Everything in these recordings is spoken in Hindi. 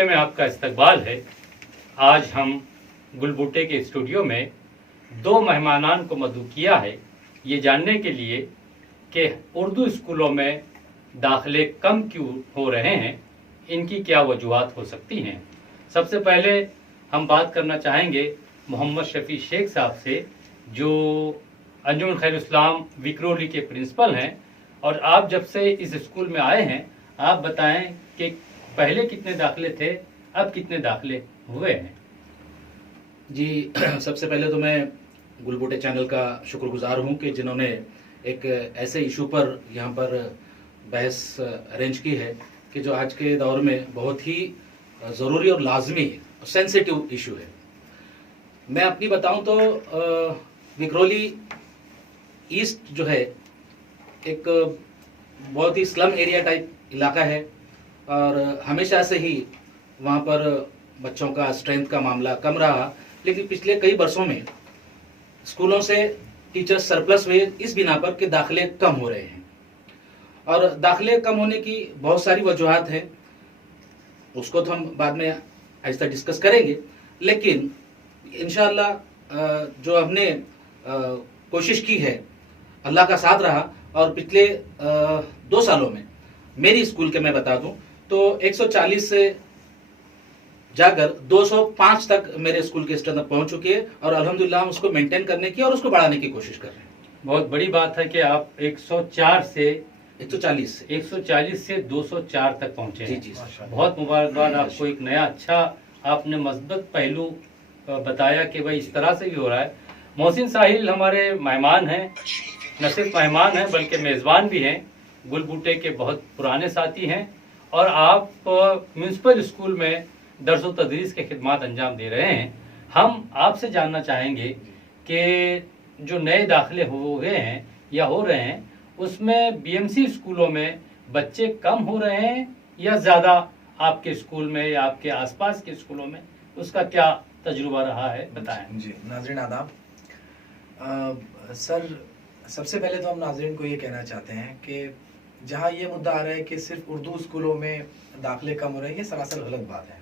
गुलबूटे में आपका इस्तकबाल है। आज हम गुलबूटे के स्टूडियो में दो मेहमानान को मदऊ किया है ये जानने के लिए कि उर्दू स्कूलों में दाखिले कम क्यों हो रहे हैं, इनकी क्या वजूहात हो सकती हैं। सबसे पहले हम बात करना चाहेंगे मोहम्मद शफी शेख साहब से, जो अंजुमन खैरुल इस्लाम विकरोली के प्रिंसिपल हैं। और आप जब से इस स्कूल में आए हैं, आप बताएं कि पहले कितने दाखिले थे, अब कितने दाखिले हुए हैं। जी, सबसे पहले तो मैं गुलबूटे चैनल का शुक्रगुजार हूं कि जिन्होंने एक ऐसे इशू पर यहाँ पर बहस अरेंज की है कि जो आज के दौर में बहुत ही ज़रूरी और लाजमी सेंसिटिव इशू है। मैं अपनी बताऊं तो विकरोली ईस्ट जो है एक बहुत ही स्लम एरिया टाइप इलाका है और हमेशा से ही वहाँ पर बच्चों का स्ट्रेंथ का मामला कम रहा, लेकिन पिछले कई वर्षों में स्कूलों से टीचर्स सरप्लस हुए इस बिना पर कि दाखिले कम हो रहे हैं। और दाखिले कम होने की बहुत सारी वजूहात हैं, उसको तो हम बाद में आहिस्ता डिस्कस करेंगे। लेकिन इंशाअल्लाह जो हमने कोशिश की है, अल्लाह का साथ रहा और पिछले 2 सालों में मेरी स्कूल के मैं बता दूं तो 140 से जाकर 205 तक मेरे स्कूल की स्ट्रेंथ पहुंच चुकी है और अल्हम्दुलिल्लाह हम उसको मेंटेन करने की और उसको बढ़ाने की कोशिश कर रहे हैं। बहुत बड़ी बात है कि आप 104 से 140 से 204 तक पहुंचे हैं। जी, बहुत मुबारकबाद आपको। एक नया अच्छा आपने मस्बत पहलू बताया कि भाई इस तरह से भी हो रहा है। मोहसिन साहिल हमारे मेहमान हैं, न सिर्फ मेहमान हैं बल्कि मेज़बान भी हैं, गुलबूटे के बहुत पुराने साथी हैं और आप म्यूनसिपल स्कूल में दर्स व तदरीस के खिदमात अंजाम दे रहे हैं। हम आपसे जानना चाहेंगे कि जो नए दाखिले हुए हैं या हो रहे हैं, उसमें बीएमसी स्कूलों में बच्चे कम हो रहे हैं या ज़्यादा आपके स्कूल में या आपके आसपास के स्कूलों में, उसका क्या तजुर्बा रहा है, बताएं। जी नाज़रीन आदाब। सर, सबसे पहले तो हम नाज़रीन को ये कहना चाहते हैं कि जहाँ ये मुद्दा आ रहा है कि सिर्फ उर्दू स्कूलों में दाखिले कम हो रहे हैं, ये सरासर गलत बात है।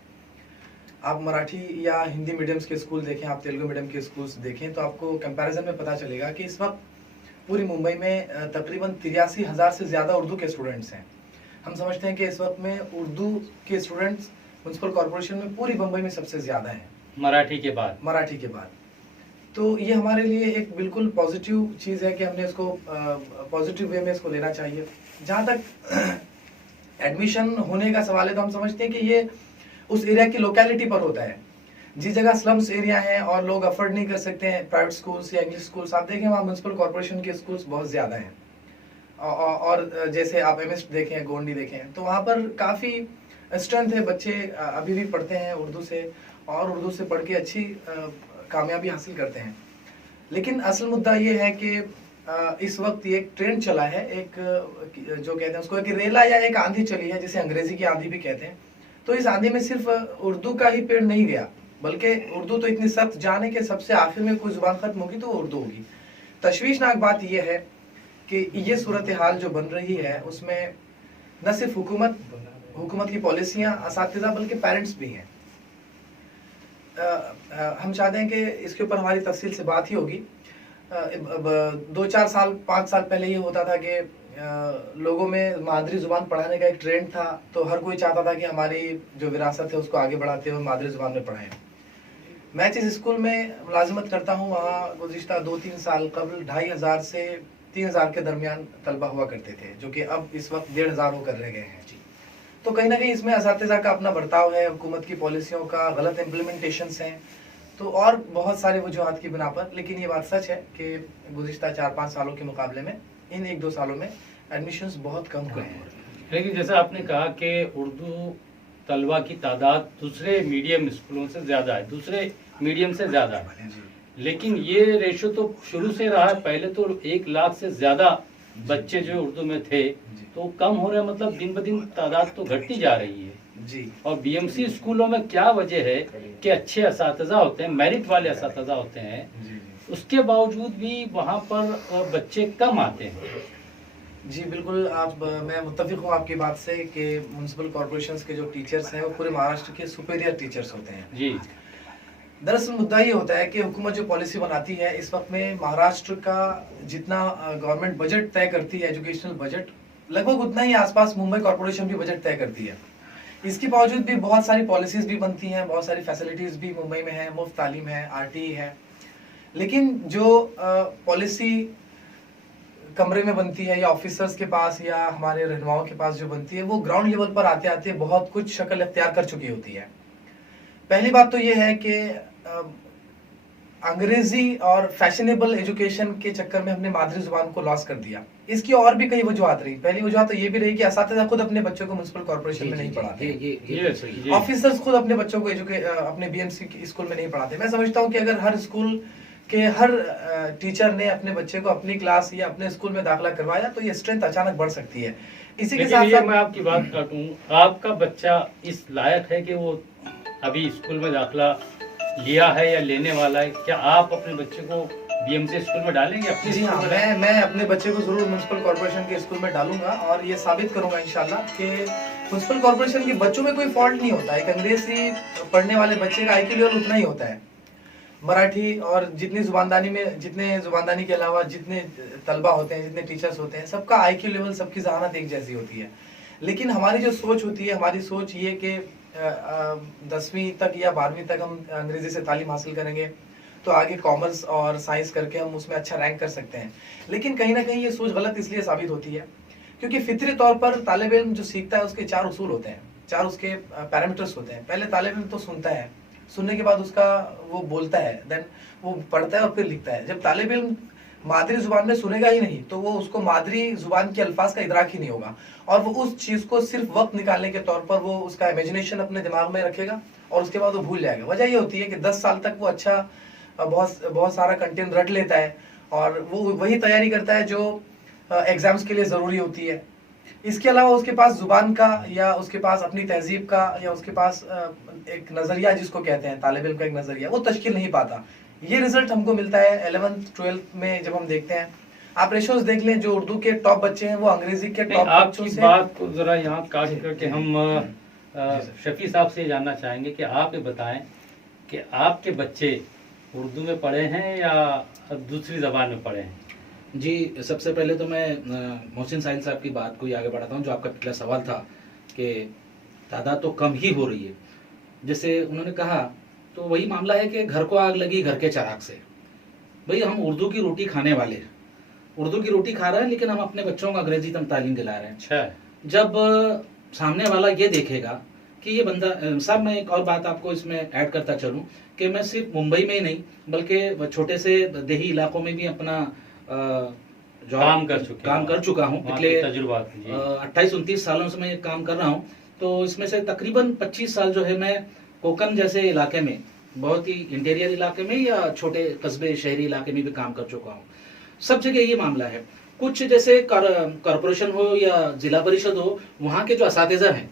आप मराठी या हिंदी मीडियम्स के स्कूल देखें, आप तेलुगु मीडियम के स्कूल्स देखें तो आपको कंपैरिजन में पता चलेगा कि इस वक्त पूरी मुंबई में तकरीबन 83,000 से ज़्यादा उर्दू के स्टूडेंट्स हैं। हम समझते हैं कि इस वक्त में उर्दू के स्टूडेंट्स म्यूनसिपल कॉरपोरेशन में पूरी मुंबई में सबसे ज़्यादा हैं, मराठी के बाद। तो ये हमारे लिए एक बिल्कुल पॉजिटिव चीज़ है कि हमने इसको पॉजिटिव वे में इसको लेना चाहिए। जहाँ तक एडमिशन होने का सवाल है तो हम समझते हैं कि ये उस एरिया की लोकेलिटी पर होता है। जिस जगह स्लम्स एरिया है और लोग अफोर्ड नहीं कर सकते हैं प्राइवेट स्कूल्स या इंग्लिश स्कूल्स, आप देखें वहाँ म्यूनसिपल कॉरपोरेशन के स्कूल्स बहुत ज़्यादा हैं। और जैसे आप एमएस देखें, गोंडी देखें, तो वहाँ पर काफ़ी स्ट्रेंथ है, बच्चे अभी भी पढ़ते हैं उर्दू से और उर्दू से पढ़ के अच्छी कामयाबी हासिल करते हैं। लेकिन असल मुद्दा ये है कि इस वक्त ये एक ट्रेंड चला है, एक जो कहते हैं उसको एक रेला या एक आंधी चली है, जिसे अंग्रेजी की आंधी भी कहते हैं। तो इस आंधी में सिर्फ उर्दू का ही पेड़ नहीं गया, बल्कि उर्दू तो इतनी सख्त जाने के सबसे आखिर में कोई जुबान खत्म होगी तो वो उर्दू होगी। तशवीशनाक बात यह है कि ये सूरत हाल जो बन रही है उसमें न सिर्फ हुकूमत की पॉलिसियाँ, असातिज़ा, बल्कि पेरेंट्स भी हैं। हम चाहते हैं कि इसके ऊपर हमारी तफसील से बात ही होगी। 2-4 साल 5 साल पहले ये होता था कि लोगों में मादरी ज़ुबान पढ़ाने का एक ट्रेंड था, तो हर कोई चाहता था कि हमारी जो विरासत है उसको आगे बढ़ाते हुए मादरी ज़ुबान में पढ़ाएं। मैं जिस स्कूल में मुलाजिमत करता हूँ वहाँ गुज़िश्ता 2-3 साल कबल 2500 से 3000 के दरमियान तलबा हुआ करते थे, जो कि अब इस वक्त 1500 होकर रह गए हैं। तो कहीं ना कहीं इसमें असातिज़ा का अपना बर्ताव है, हुकूमत की पॉलिसियों का गलत इम्प्लीमेंटेशंस हैं, तो और बहुत सारे वजूहात की बिना पर। लेकिन ये बात सच है कि गुज़िश्ता 4-5 सालों के मुकाबले में इन 1-2 सालों में एडमिशन्स बहुत कम हुए हैं। लेकिन जैसा आपने कहा कि उर्दू तलबा की तादाद दूसरे मीडियम स्कूलों से ज़्यादा है, दूसरे मीडियम से ज़्यादा है, लेकिन ये रेशो तो शुरू से रहा है। पहले तो 1 लाख से ज़्यादा बच्चे जो उर्दू में थे तो कम हो रहे, मतलब दिन ब दिन तादाद तो घटती जा रही है जी। और बीएमसी स्कूलों में क्या वजह है कि अच्छे असातिज़ा होते हैं, मेरिट वाले असातिज़ा होते हैं, उसके बावजूद भी वहाँ पर बच्चे कम आते हैं। जी बिल्कुल, मैं मुत्तफिक हूँ आपकी बात से कि म्यूनसिपल कॉरपोरेशंस के जो टीचर्स हैं वो पूरे महाराष्ट्र के सुपीरियर टीचर्स होते हैं। जी। दरअसल मुद्दा ये होता है कि हुकूमत जो पॉलिसी बनाती है इस वक्त में महाराष्ट्र का जितना गवर्नमेंट बजट तय करती है, एजुकेशनल बजट, लगभग उतना ही आसपास मुंबई कॉरपोरेशन भी बजट तय करती है। इसके बावजूद भी बहुत सारी पॉलिसीज भी बनती हैं, बहुत सारी फैसिलिटीज भी मुंबई में है, मुफ्त तालीम है, आरटीई है, लेकिन जो पॉलिसी कमरे में बनती है या ऑफिसर्स के पास या हमारे रहनुमाओं के पास जो बनती है वो ग्राउंड लेवल पर आते आते बहुत कुछ शक्ल अख्तियार कर चुकी होती है। पहली बात तो ये है कि अंग्रेजी और फैशनेबल एजुकेशन के चक्कर में हमने मादरी जुबान को लॉस कर दिया। इसकी और भी कई वजूहत रही। पहली वजह तो ये भी रही कि असातिज़ा खुद अपने बच्चों को म्युनिसिपल कॉर्पोरेशन में नहीं पढ़ाते, ऑफिसर्स खुद अपने बच्चों को अपने बीएमसी स्कूल में नहीं पढ़ाते। मैं समझता हूँ कि अगर हर स्कूल के हर टीचर ने अपने बच्चे को अपनी क्लास या अपने स्कूल में दाखिला करवाया तो ये स्ट्रेंथ अचानक बढ़ सकती है। इसी के साथ साथ मैं आपकी बात काटूं, आपका बच्चा इस लायक है कि वो अभी स्कूल में दाखिला लिया है या लेने वाला है? क्या आप अपने बच्चे को बीएमसी स्कूल में डालेंगे? जी हाँ, मैं अपने बच्चे को जरूर म्युनिसिपल कॉर्पोरेशन के स्कूल में डालूंगा और ये साबित करूंगा इंशाल्लाह कि म्युनिसिपल कॉर्पोरेशन के बच्चों में कोई फॉल्ट नहीं होता। एक अंग्रेजी पढ़ने वाले बच्चे का IQ लेवल उतना ही होता है। मराठी और जितनी जुबानदानी के अलावा जितने तलबा होते हैं, जितने टीचर्स होते हैं, सबका IQ लेवल, सबकी जहानत एक जैसी होती है। लेकिन हमारी जो सोच होती है, हमारी सोच ये कि 10वीं तक या 12वीं तक हम अंग्रेजी से तालीम हासिल करेंगे तो आगे कॉमर्स और साइंस करके हम उसमें अच्छा रैंक कर सकते हैं। लेकिन कहीं ना कहीं ये सोच गलत इसलिए साबित होती है क्योंकि फितरी तौर पर तालिब इल्म जो सीखता है उसके 4 उसूल होते हैं, 4 उसके पैरामीटर्स होते हैं। पहले तालिब इल्म तो सुनता है, सुनने के बाद उसका वो बोलता है, देन वो पढ़ता है और फिर लिखता है। जब तालिब इल्म मादरी जुबान में सुनेगा ही नहीं तो वो उसको मादरी जुबान के अल्फाज का इदराक ही नहीं होगा और वो उस चीज को सिर्फ वक्त निकालने के तौर पर वो उसका इमेजिनेशन अपने दिमाग में रखेगा और उसके बाद वो भूल जाएगा। वजह ये होती है कि 10 साल तक वो अच्छा बहुत सारा कंटेंट रट लेता है और वो वही तैयारी करता है जो एग्जाम्स के लिए जरूरी होती है। इसके अलावा उसके पास जुबान का या उसके पास अपनी तहजीब का या उसके पास एक नजरिया जिसको कहते हैं तालिब इल्म का एक नजरिया, वो तश्कील नहीं पाता। ये रिजल्ट हमको मिलता है 11th 12th में जब हम देखते हैं। आप रेशोज देख लें, जो उर्दू के टॉप बच्चे हैं वो अंग्रेजी के टॉप बच्चों से। बात को जरा यहाँ काट करके हम शफी साहब से जानना चाहेंगे कि आप ये बताएं कि आपके बच्चे उर्दू में पढ़े हैं या दूसरी जबान में पढ़े हैं? जी, सबसे पहले तो मैं मोहसिन साहिल साहब की बात को ही आगे बढ़ाता हूँ। जो आपका पिछला सवाल था कि तादाद तो कम ही हो रही है, जैसे उन्होंने कहा, तो वही मामला है कि घर को आग लगी घर के चराग से। भाई हम उर्दू की रोटी खाने वाले हैं, उर्दू की रोटी खा रहे हैं, लेकिन हम अपने बच्चों को अंग्रेजी तालीम दिला रहे हैं। अच्छा, जब सामने वाला ये देखेगा कि ये बंदा, साहब मैं एक और बात आपको इसमें ऐड करता चलूं कि मैं सिर्फ मुंबई में ही नहीं बल्कि छोटे से देही इलाकों में भी अपना काम कर चुका हूँ। पिछले 28-29 सालों से मैं ये काम कर रहा हूँ। तो इसमें से तकरीबन 25 साल जो है मैं कोकन जैसे इलाके में, बहुत ही इंटीरियर इलाके में या छोटे कस्बे शहरी इलाके में भी काम कर चुका हूँ। सब जगह ये मामला है। कुछ जैसे कॉरपोरेशन हो या जिला परिषद हो, वहाँ के जो असातिज़ा हैं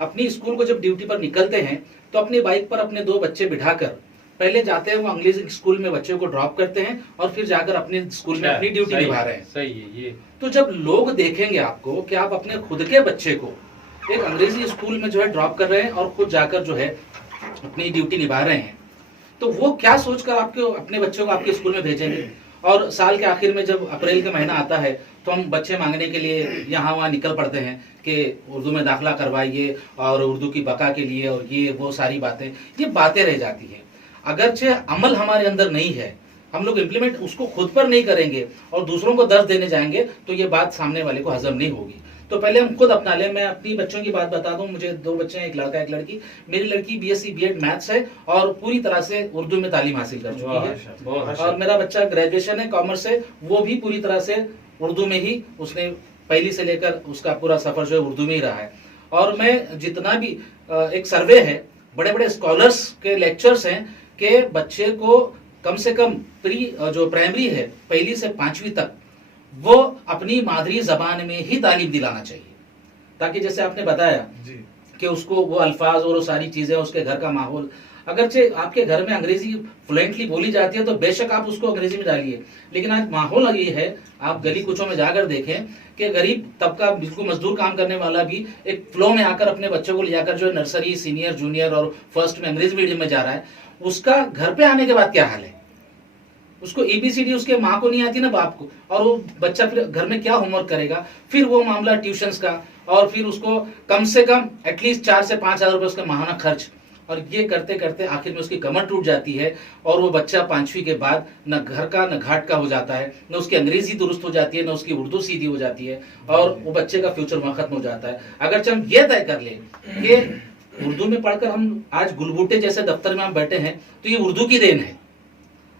अपनी स्कूल को जब ड्यूटी पर निकलते हैं तो अपनी बाइक पर अपने 2 बच्चे बिठाकर पहले जाते हैं वो अंग्रेजी स्कूल में बच्चों को ड्रॉप करते हैं और फिर जाकर अपने स्कूल में अपनी ड्यूटी निभा रहे हैं। सही है ये। तो जब लोग देखेंगे आपको कि आप अपने खुद के बच्चे को एक अंग्रेजी स्कूल में जो है ड्रॉप कर रहे हैं और खुद जाकर जो है अपनी ड्यूटी निभा रहे हैं, तो वो क्या सोचकर आपके अपने बच्चों को आपके स्कूल में भेजेंगे। और साल के आखिर में जब अप्रैल का महीना आता है तो हम बच्चे मांगने के लिए यहाँ वहाँ निकल पड़ते हैं कि उर्दू में दाखिला करवाइए और उर्दू की बका के लिए, और ये वो सारी बातें, ये बातें रह जाती हैं। अगरचे अमल हमारे अंदर नहीं है, हम लोग इम्प्लीमेंट उसको खुद पर नहीं करेंगे और दूसरों को दर्द देने जाएंगे तो ये बात सामने वाले को हजम नहीं होगी। तो पहले हम खुद अपना लें। मैं अपनी बच्चों की बात बता दूं, मुझे 2 बच्चे हैं, एक लड़का एक लड़की। मेरी लड़की BSc B.Ed मैथ्स है और पूरी तरह से उर्दू में तालीम हासिल कर चुकी है, और मेरा बच्चा ग्रेजुएशन है कॉमर्स से, वो भी पूरी तरह से उर्दू में ही, उसने पहली से लेकर उसका पूरा सफर जो है उर्दू में ही रहा है। और मैं जितना भी एक सर्वे है, बड़े बड़े स्कॉलर्स के लेक्चर्स हैं कि बच्चे को कम से कम जो प्राइमरी है 1ली से 5वीं तक वो अपनी मादरी जबान में ही तालीम दिलाना चाहिए, ताकि जैसे आपने बताया जी कि उसको वो अल्फाज और वो सारी चीजें, उसके घर का माहौल, अगरचे आपके घर में अंग्रेजी फ्लुएंटली बोली जाती है तो बेशक आप उसको अंग्रेजी में डालिए, लेकिन आज माहौल ये है, आप गली कुचों में जाकर देखें कि गरीब तबका, बिल्कुल मजदूर काम करने वाला भी एक फ्लो में आकर अपने बच्चों को ले जाकर जो नर्सरी, सीनियर, जूनियर और फर्स्ट में अंग्रेजी मीडियम में जा रहा है, उसका घर पे आने के बाद क्या हाल है? उसको ABCD उसके माँ को नहीं आती ना बाप को, और वो बच्चा फिर घर में क्या होमवर्क करेगा, फिर वो मामला ट्यूशंस का, और फिर उसको कम से कम एटलीस्ट 4 से 5 हजार रुपए उसका माहाना खर्च, और ये करते करते आखिर में उसकी कमर टूट जाती है, और वो बच्चा 5वीं के बाद न घर का न घाट का हो जाता है, न उसकी अंग्रेजी दुरुस्त हो जाती है, न उसकी उर्दू सीधी हो जाती है, और वो बच्चे का फ्यूचर वहां खत्म हो जाता है। अगर हम ये तय कर ले कि उर्दू में पढ़कर हम आज गुलबूटे जैसे दफ्तर में हम बैठे हैं तो ये उर्दू की देन है,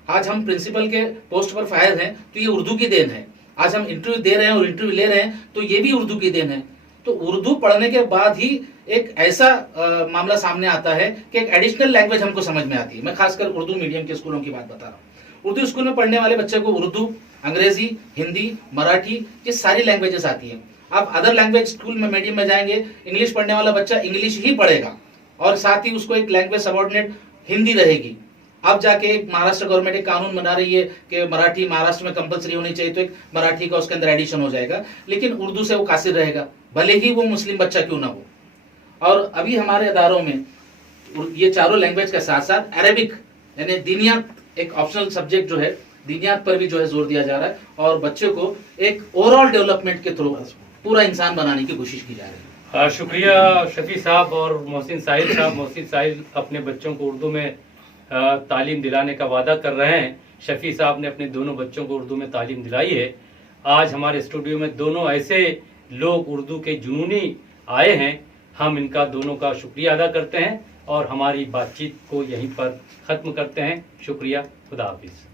आज हम प्रिंसिपल के पोस्ट पर फायर हैं तो ये उर्दू की देन है, आज हम इंटरव्यू दे रहे हैं और इंटरव्यू ले रहे हैं तो ये भी उर्दू की देन है। तो उर्दू पढ़ने के बाद ही एक ऐसा मामला सामने आता है कि एक एडिशनल लैंग्वेज हमको समझ में आती है। मैं खासकर उर्दू मीडियम के स्कूलों की बात बता रहा हूँ। उर्दू स्कूल में पढ़ने वाले बच्चे को उर्दू, अंग्रेजी, हिंदी, मराठी, ये सारी लैंग्वेजेस आती है। आप अदर लैंग्वेज स्कूल में मीडियम में जाएंगे, इंग्लिश पढ़ने वाला बच्चा इंग्लिश ही पढ़ेगा, और साथ ही उसको एक लैंग्वेज सबऑर्डिनेट हिंदी रहेगी। अब जाके एक महाराष्ट्र गवर्नमेंट एक कानून बना रही है कि मराठी महाराष्ट्र में कंपलसरी होनी चाहिए, तो एक मराठी का उसके अंदर एडिशन हो जाएगा, लेकिन उर्दू से वो कासिर रहेगा, भले ही वो मुस्लिम बच्चा क्यों ना हो। और अभी हमारे अदारों में ये चारों लैंग्वेज के साथ साथ अरेबिक यानी दीनियात एक ऑप्शनल सब्जेक्ट जो है, दीनियात पर भी जो है जोर दिया जा रहा है, और बच्चे को एक ओवरऑल डेवलपमेंट के थ्रू पूरा इंसान बनाने की कोशिश की जा रही है। शुक्रिया शफी साहब और मोहसिन साहिल साहब। मोहसिन साहिल अपने बच्चों को उर्दू में तालीम दिलाने का वादा कर रहे हैं। शफी साहब ने अपने दोनों बच्चों को उर्दू में तालीम दिलाई है। आज हमारे स्टूडियो में दोनों ऐसे लोग उर्दू के जुनूनी आए हैं, हम इनका दोनों का शुक्रिया अदा करते हैं और हमारी बातचीत को यहीं पर ख़त्म करते हैं। शुक्रिया, खुदा हाफिज़।